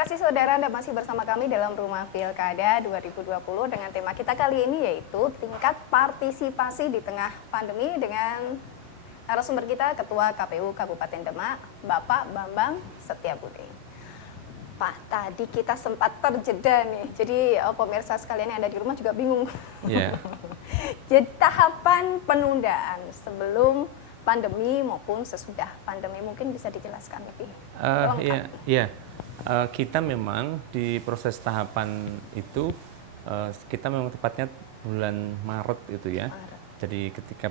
kasih saudara, Anda masih bersama kami dalam Rumah Pilkada 2020 dengan tema kita kali ini yaitu tingkat partisipasi di tengah pandemi dengan narasumber kita Ketua KPU Kabupaten Demak, Bapak Bambang Setiabudi. Pak, tadi kita sempat terjeda nih, jadi pemirsa sekalian yang ada di rumah juga bingung. Yeah. Jadi tahapan penundaan sebelum pandemi maupun sesudah pandemi mungkin bisa dijelaskan lebih lengkap. Iya. Kita memang di proses tahapan itu kita memang tepatnya bulan Maret itu ya. Maret. Jadi ketika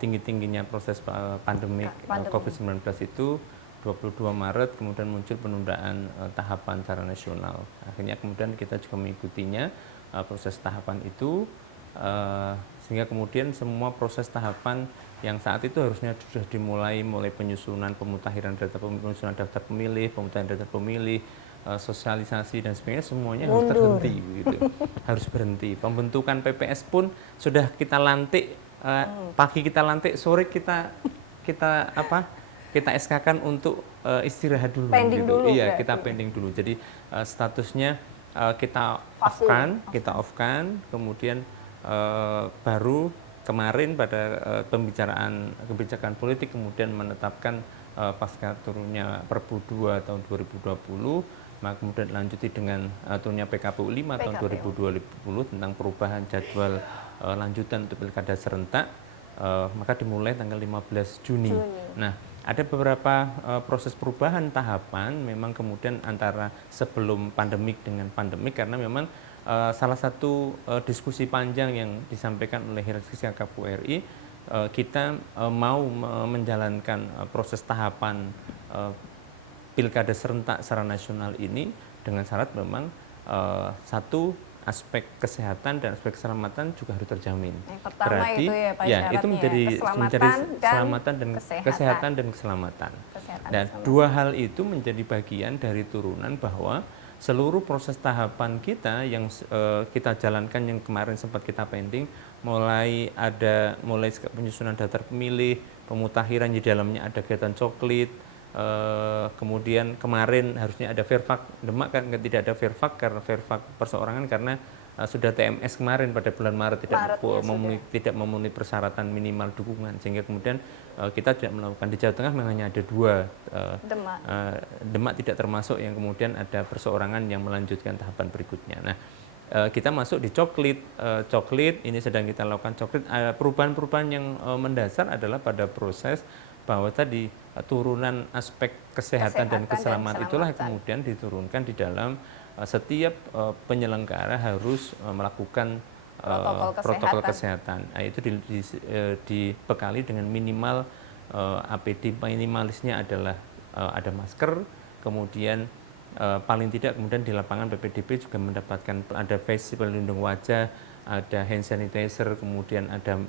tinggi-tingginya proses pandemik COVID-19 itu 22 Maret kemudian muncul penundaan tahapan secara nasional. Akhirnya kemudian kita juga mengikutinya proses tahapan itu sehingga kemudian semua proses tahapan yang saat itu harusnya sudah dimulai mulai penyusunan penyusunan daftar pemilih, pemutakhiran daftar pemilih, sosialisasi dan sebagainya semuanya harus terhenti gitu. Harus berhenti. Pembentukan PPS pun sudah kita lantik pagi kita lantik, sore kita SK-kan untuk istirahat dulu Pending gitu. Dulu, iya, berarti. kita pending dulu. Jadi statusnya kita off-kan, kemudian baru kemarin pada pembicaraan kebijakan politik kemudian menetapkan pasca turunnya Perpu 2 tahun 2020, maka kemudian lanjuti dengan turunnya PKPU 5 tahun 2020 tentang perubahan jadwal lanjutan untuk pilkada serentak, maka dimulai tanggal 15 Juni. Nah, ada beberapa proses perubahan tahapan memang kemudian antara sebelum pandemik dengan pandemik karena memang salah satu diskusi panjang yang disampaikan oleh Hierarki KPU RI, kita mau menjalankan proses tahapan pilkada serentak secara nasional ini dengan syarat memang satu aspek kesehatan dan aspek keselamatan juga harus terjamin. Yang pertama berarti itu ya, Pak, itu menjadi keselamatan dan kesehatan dan keselamatan. Dan keselamatan. Dua hal itu menjadi bagian dari turunan bahwa seluruh proses tahapan kita yang kita jalankan yang kemarin sempat kita pending, mulai penyusunan daftar pemilih, pemutakhiran di dalamnya ada kegiatan coklit, kemudian kemarin harusnya ada Verfak Demak kan tidak ada Verfak karena Verfak perseorangan karena sudah TMS kemarin pada bulan Maret tidak memenuhi persyaratan minimal dukungan sehingga kemudian kita tidak melakukan. Di Jawa Tengah memang hanya ada 2, Demak tidak termasuk yang kemudian ada perseorangan yang melanjutkan tahapan berikutnya. Nah, kita masuk di coklit ini sedang kita lakukan coklit. Perubahan-perubahan yang mendasar adalah pada proses bahwa tadi turunan aspek kesehatan dan keselamatan itulah kemudian diturunkan di dalam setiap penyelenggara harus melakukan protokol kesehatan. Nah, itu dibekali dengan minimal APD, minimalisnya adalah ada masker, kemudian paling tidak kemudian di lapangan PPDB juga mendapatkan ada face pelindung wajah, ada hand sanitizer, kemudian ada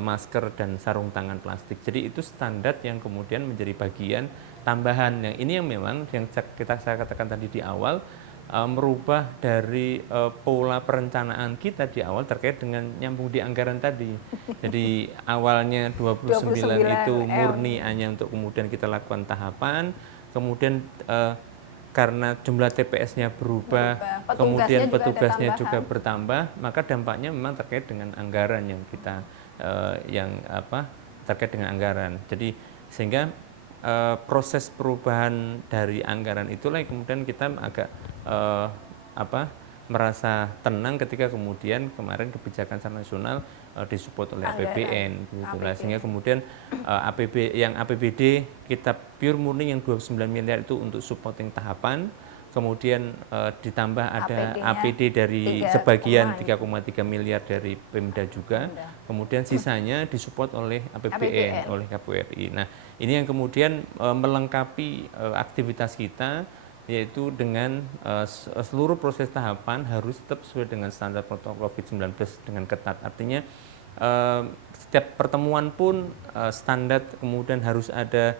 masker dan sarung tangan plastik. Jadi itu standar yang kemudian menjadi bagian tambahan. Yang ini yang memang yang saya katakan tadi di awal, merubah dari pola perencanaan kita di awal terkait dengan nyambung di anggaran tadi. Jadi awalnya 29 itu murni hanya untuk kemudian kita lakukan tahapan, kemudian karena jumlah TPS-nya berubah, kemudian petugasnya juga bertambah, maka dampaknya memang terkait dengan anggaran yang kita terkait dengan anggaran. Jadi sehingga proses perubahan dari anggaran itulah yang kemudian kita agak merasa tenang ketika kemudian kemarin kebijakan secara nasional disupport oleh APBN gitu lah. Sehingga kemudian APBD kita pure murni yang 29 miliar itu untuk supporting tahapan, kemudian ditambah ada APD dari sebagian 3,3 miliar dari Pemda juga, kemudian sisanya disupport oleh APBN oleh KPU RI. Nah, ini yang kemudian melengkapi aktivitas kita, yaitu dengan seluruh proses tahapan harus tetap sesuai dengan standar protokol COVID-19 dengan ketat. Artinya setiap pertemuan pun standar kemudian harus ada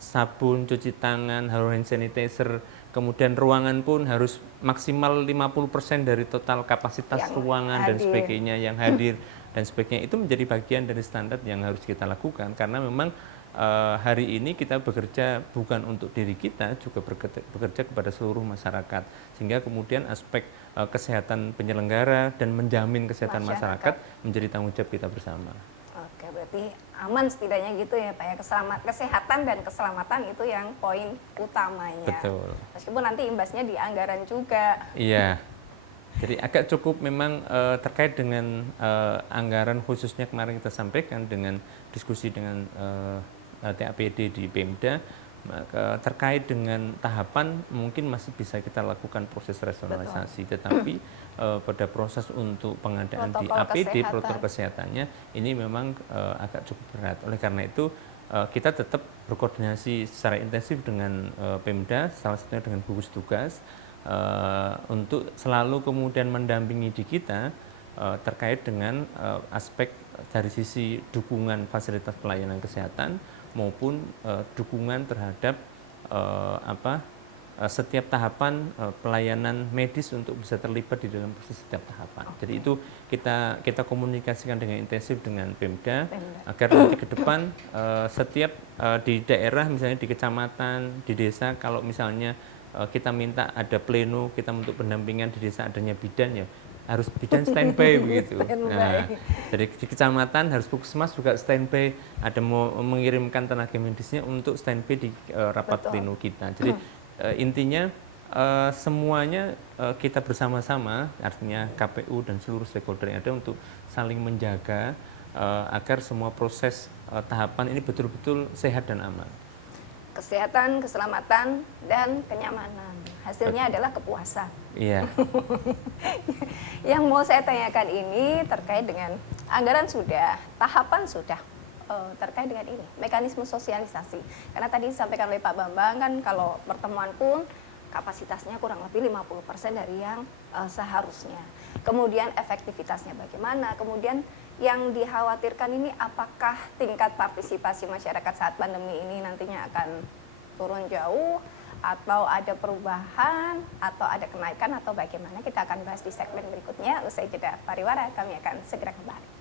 sabun, cuci tangan, harus hand sanitizer, kemudian ruangan pun harus maksimal 50% dari total kapasitas ruangan dan sebagainya yang hadir dan sebagainya. Itu menjadi bagian dari standar yang harus kita lakukan karena memang hari ini kita bekerja bukan untuk diri kita, juga bekerja kepada seluruh masyarakat, sehingga kemudian aspek kesehatan penyelenggara dan menjamin kesehatan masyarakat menjadi tanggung jawab kita bersama. Oke, berarti aman setidaknya gitu ya Pak ya, kesehatan dan keselamatan itu yang poin utamanya. Betul. Meskipun nanti imbasnya di anggaran juga. Iya. Jadi agak cukup memang terkait dengan anggaran khususnya kemarin kita sampaikan dengan diskusi dengan TAPD di Pemda, terkait dengan tahapan mungkin masih bisa kita lakukan proses rasionalisasi. Betul. Tetapi pada proses untuk pengadaan protokol di APD, protokol kesehatannya ini memang agak cukup berat. Oleh karena itu kita tetap berkoordinasi secara intensif dengan Pemda, salah satunya dengan gugus tugas, untuk selalu kemudian mendampingi di kita terkait dengan aspek dari sisi dukungan fasilitas pelayanan kesehatan maupun dukungan terhadap setiap tahapan pelayanan medis untuk bisa terlibat di dalam proses setiap tahapan. Jadi itu kita komunikasikan dengan intensif dengan Pemda agar nanti ke depan setiap di daerah, misalnya di kecamatan, di desa, kalau misalnya kita minta ada pleno, kita untuk pendampingan di desa adanya bidan, ya harus bidan standby begitu. Nah, jadi di kecamatan harus puskesmas juga standby, ada mau mengirimkan tenaga medisnya untuk standby di rapat pleno kita. Jadi intinya semuanya kita bersama-sama, artinya KPU dan seluruh stakeholder yang ada untuk saling menjaga agar semua proses tahapan ini betul-betul sehat dan aman. Kesehatan, keselamatan, dan kenyamanan. Hasilnya adalah kepuasan. Iya. Yang mau saya tanyakan ini terkait dengan anggaran sudah, tahapan sudah, terkait dengan ini, mekanisme sosialisasi. Karena tadi disampaikan oleh Pak Bambang kan kalau pertemuan pun kapasitasnya kurang lebih 50% dari yang seharusnya. Kemudian efektivitasnya bagaimana, kemudian yang dikhawatirkan ini apakah tingkat partisipasi masyarakat saat pandemi ini nantinya akan turun jauh, atau ada perubahan, atau ada kenaikan, atau bagaimana, kita akan bahas di segmen berikutnya. Usai jeda pariwara, kami akan segera kembali.